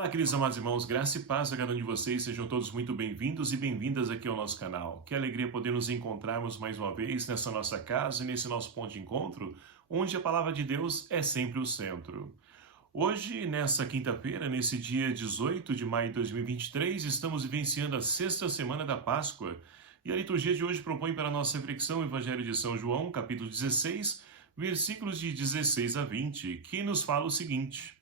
Olá, queridos amados irmãos, graça e paz a cada um de vocês, sejam todos muito bem-vindos e bem-vindas aqui ao nosso canal. Que alegria poder nos encontrarmos mais uma vez nessa nossa casa e nesse nosso ponto de encontro, onde a palavra de Deus é sempre o centro. Hoje, nessa quinta-feira, nesse dia 18 de maio de 2023, estamos vivenciando a sexta semana da Páscoa e a liturgia de hoje propõe para a nossa reflexão o Evangelho de São João, capítulo 16, versículos de 16 a 20, que nos fala o seguinte: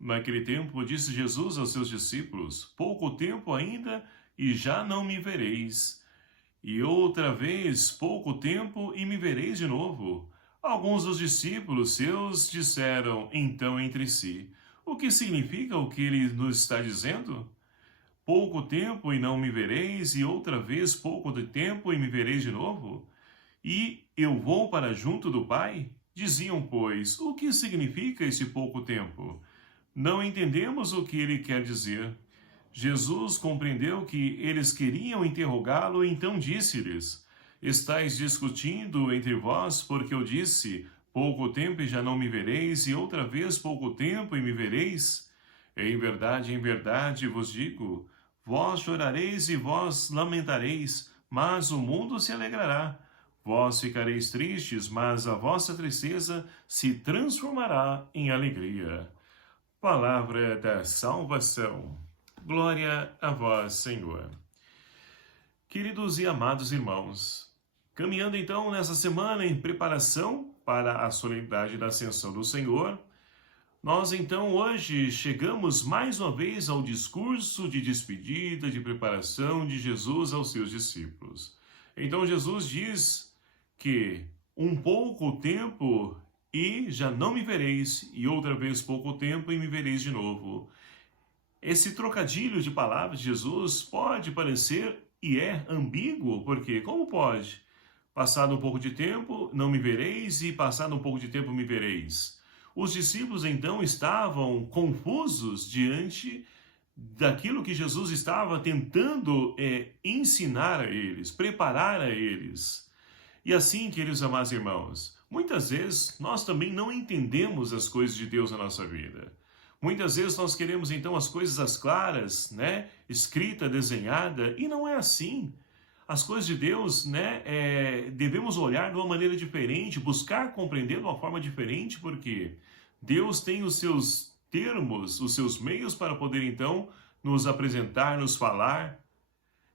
Naquele tempo, disse Jesus aos seus discípulos: Pouco tempo ainda e já não me vereis. E outra vez, pouco tempo e me vereis de novo. Alguns dos discípulos seus disseram então entre si: O que significa o que ele nos está dizendo? Pouco tempo e não me vereis, e outra vez pouco de tempo e me vereis de novo? E eu vou para junto do Pai? Diziam, pois, o que significa esse pouco tempo? Não entendemos o que ele quer dizer. Jesus compreendeu que eles queriam interrogá-lo, então disse-lhes: Estais discutindo entre vós, porque eu disse: Pouco tempo e já não me vereis, e outra vez pouco tempo e me vereis? Em verdade vos digo: vós chorareis e vós lamentareis, mas o mundo se alegrará. Vós ficareis tristes, mas a vossa tristeza se transformará em alegria. Palavra da salvação. Glória a vós, Senhor. Queridos e amados irmãos, caminhando então nessa semana em preparação para a solenidade da Ascensão do Senhor, nós então hoje chegamos mais uma vez ao discurso de despedida, de preparação de Jesus aos seus discípulos. Então Jesus diz que um pouco tempo e já não me vereis, e outra vez pouco tempo e me vereis de novo. Esse trocadilho de palavras de Jesus pode parecer e é ambíguo, porque como pode? Passado um pouco de tempo, não me vereis, e passado um pouco de tempo me vereis. Os discípulos então estavam confusos diante daquilo que Jesus estava tentando ensinar a eles, preparar a eles. E assim, queridos amados irmãos, muitas vezes nós também não entendemos as coisas de Deus na nossa vida. Muitas vezes nós queremos então as coisas às claras, né? Escrita, desenhada, e não é assim. As coisas de Deus, né? Devemos olhar de uma maneira diferente, buscar compreender de uma forma diferente, porque Deus tem os seus termos, os seus meios para poder então nos apresentar, nos falar.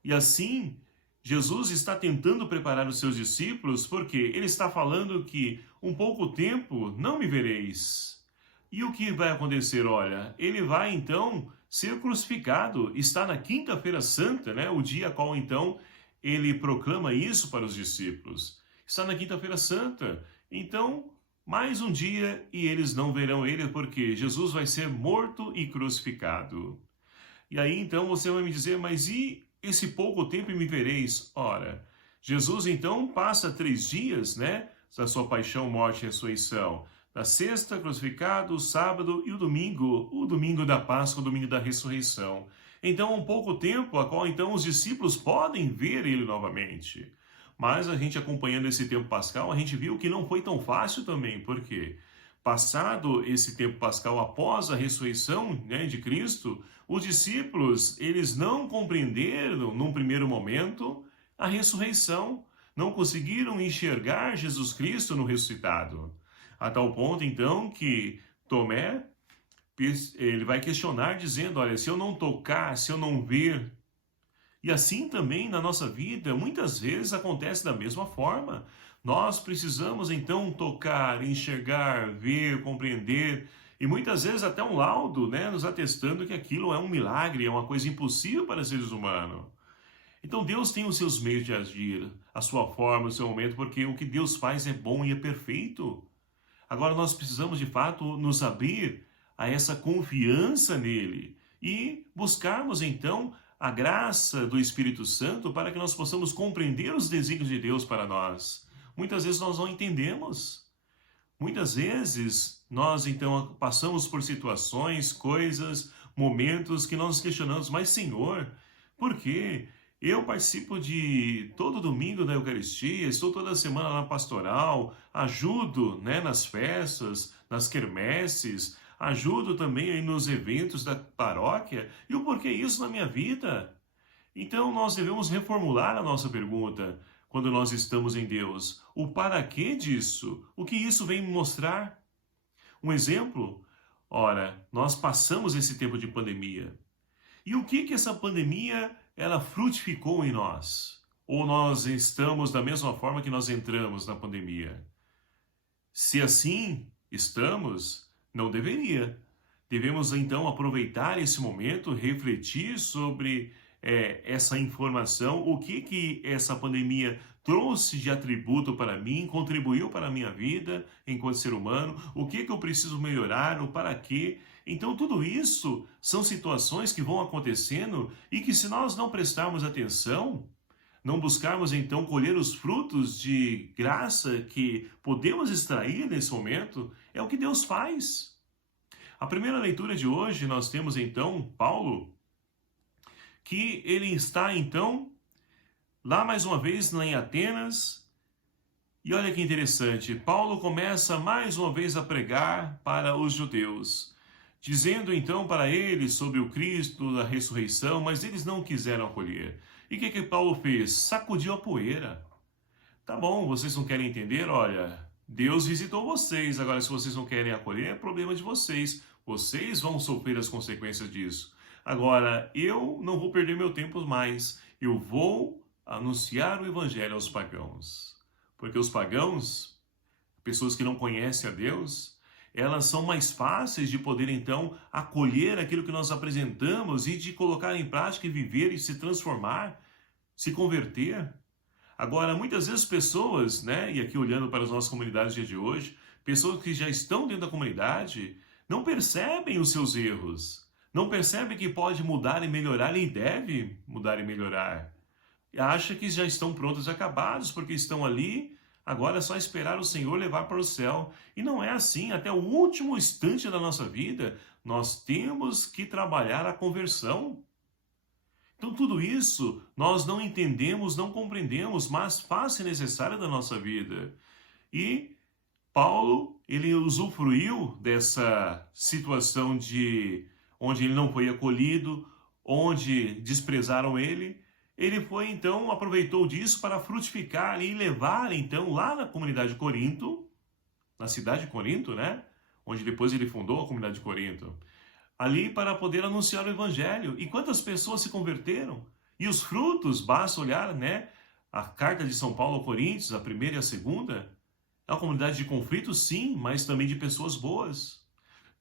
E assim, Jesus está tentando preparar os seus discípulos porque ele está falando que um pouco tempo não me vereis. E o que vai acontecer? Olha, ele vai então ser crucificado. Está na quinta-feira santa, né? O dia a qual então ele proclama isso para os discípulos. Está na quinta-feira santa. Então, mais um dia e eles não verão ele porque Jesus vai ser morto e crucificado. E aí então você vai me dizer, mas e esse pouco tempo e me vereis? Ora, Jesus então passa 3 dias, né, da sua paixão, morte e ressurreição. Na sexta, crucificado, o sábado e o domingo da Páscoa, o domingo da ressurreição. Então, um pouco tempo, a qual então os discípulos podem ver ele novamente. Mas a gente acompanhando esse tempo pascal, a gente viu que não foi tão fácil também, porque passado esse tempo pascal após a ressurreição, né, de Cristo, os discípulos, eles não compreenderam num primeiro momento a ressurreição, não conseguiram enxergar Jesus Cristo no ressuscitado. A tal ponto, então, que Tomé, ele vai questionar dizendo, olha, se eu não tocar, se eu não ver. E assim também na nossa vida, muitas vezes acontece da mesma forma. Nós precisamos então tocar, enxergar, ver, compreender, e muitas vezes até um laudo, né, nos atestando que aquilo é um milagre, é uma coisa impossível para seres humanos. Então Deus tem os seus meios de agir, a sua forma, o seu momento, porque o que Deus faz é bom e é perfeito. Agora nós precisamos de fato nos abrir a essa confiança nele e buscarmos então a graça do Espírito Santo para que nós possamos compreender os desígnios de Deus para nós. Muitas vezes nós não entendemos. Muitas vezes nós então passamos por situações, coisas, momentos que nós nos questionamos, mas Senhor, por quê? Eu participo de todo domingo da Eucaristia, estou toda semana na pastoral, ajudo, né, nas festas, nas quermesses, ajudo também aí nos eventos da paróquia, e o porquê isso na minha vida? Então nós devemos reformular a nossa pergunta quando nós estamos em Deus. O para quê disso? O que isso vem me mostrar? Um exemplo? Ora, nós passamos esse tempo de pandemia. E o que essa pandemia ela frutificou em nós? Ou nós estamos da mesma forma que nós entramos na pandemia? Se assim estamos, não deveria. Devemos então aproveitar esse momento, refletir sobre essa informação, o que essa pandemia trouxe de atributo para mim, contribuiu para a minha vida enquanto ser humano, o que eu preciso melhorar, o para quê. Então tudo isso são situações que vão acontecendo e que se nós não prestarmos atenção, não buscarmos então colher os frutos de graça que podemos extrair nesse momento, é o que Deus faz. A primeira leitura de hoje nós temos então Paulo, que ele está então lá mais uma vez em Atenas, e olha que interessante, Paulo começa mais uma vez a pregar para os judeus, dizendo então para eles sobre o Cristo, da ressurreição, mas eles não quiseram acolher. E o que Paulo fez? Sacudiu a poeira. Tá bom, vocês não querem entender? Olha, Deus visitou vocês, agora se vocês não querem acolher, é problema de vocês. Vocês vão sofrer as consequências disso. Agora, eu não vou perder meu tempo mais. Eu vou anunciar o evangelho aos pagãos. Porque os pagãos, pessoas que não conhecem a Deus, elas são mais fáceis de poder então acolher aquilo que nós apresentamos e de colocar em prática e viver e se transformar, se converter. Agora, muitas vezes pessoas, né, e aqui olhando para as nossas comunidades dia de hoje, pessoas que já estão dentro da comunidade, não percebem os seus erros, não percebem que pode mudar e melhorar e deve mudar e melhorar. Acha que já estão prontos e acabados porque estão ali, agora é só esperar o Senhor levar para o céu. E não é assim, até o último instante da nossa vida, nós temos que trabalhar a conversão. Então tudo isso nós não entendemos, não compreendemos, mas faz-se necessário da nossa vida. E Paulo, ele usufruiu dessa situação de onde ele não foi acolhido, onde desprezaram ele. Ele foi então, aproveitou disso para frutificar e levar então lá na comunidade de Corinto, na cidade de Corinto, né? Onde depois ele fundou a comunidade de Corinto. Ali para poder anunciar o evangelho. E quantas pessoas se converteram? E os frutos, basta olhar, né? A carta de São Paulo a Coríntios, a primeira e a segunda, é uma comunidade de conflito, sim, mas também de pessoas boas.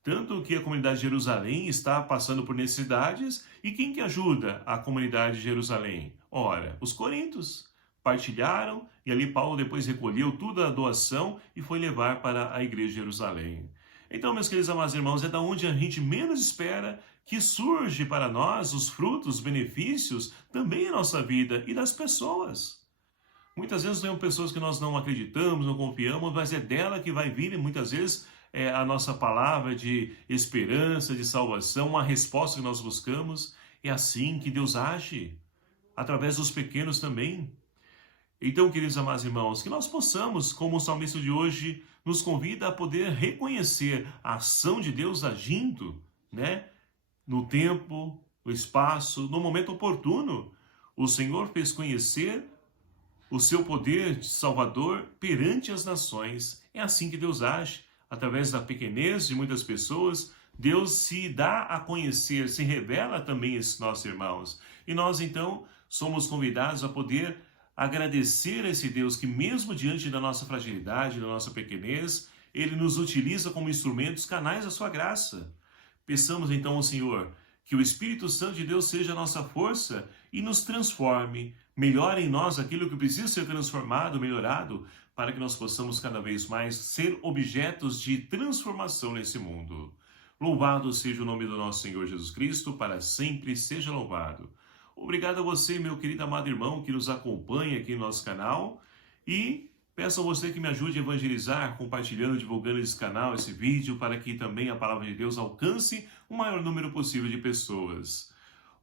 Tanto que a comunidade de Jerusalém está passando por necessidades, e quem que ajuda a comunidade de Jerusalém? Ora, os coríntios partilharam, e ali Paulo depois recolheu toda a doação e foi levar para a igreja de Jerusalém. Então, meus queridos amados irmãos, é da onde a gente menos espera que surge para nós os frutos, os benefícios, também em nossa vida e das pessoas. Muitas vezes temos pessoas que nós não acreditamos, não confiamos, mas é dela que vai vir, e muitas vezes a nossa palavra de esperança, de salvação, uma resposta que nós buscamos. É assim que Deus age, através dos pequenos também. Então, queridos amados irmãos, que nós possamos, como o salmista de hoje nos convida a poder reconhecer a ação de Deus agindo, né? No tempo, no espaço, no momento oportuno. O Senhor fez conhecer o seu poder de Salvador perante as nações. É assim que Deus age. Através da pequenez de muitas pessoas, Deus se dá a conhecer, se revela também a esses nossos irmãos. E nós, então, somos convidados a poder agradecer a esse Deus que, mesmo diante da nossa fragilidade, da nossa pequenez, Ele nos utiliza como instrumentos, canais da sua graça. Peçamos, então, ao Senhor que o Espírito Santo de Deus seja a nossa força e nos transforme, melhore em nós aquilo que precisa ser transformado, melhorado, para que nós possamos cada vez mais ser objetos de transformação nesse mundo. Louvado seja o nome do nosso Senhor Jesus Cristo, para sempre seja louvado. Obrigado a você, meu querido amado irmão, que nos acompanha aqui no nosso canal, e peço a você que me ajude a evangelizar, compartilhando, divulgando esse canal, esse vídeo, para que também a palavra de Deus alcance o maior número possível de pessoas.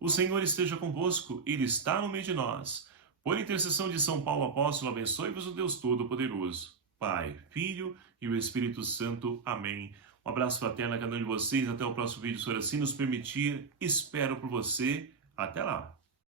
O Senhor esteja convosco, Ele está no meio de nós. Por intercessão de São Paulo Apóstolo, abençoe-vos o Deus Todo-Poderoso, Pai, Filho e o Espírito Santo. Amém. Um abraço fraterno a cada um de vocês. Até o próximo vídeo, se for assim nos permitir. Espero por você. Até lá.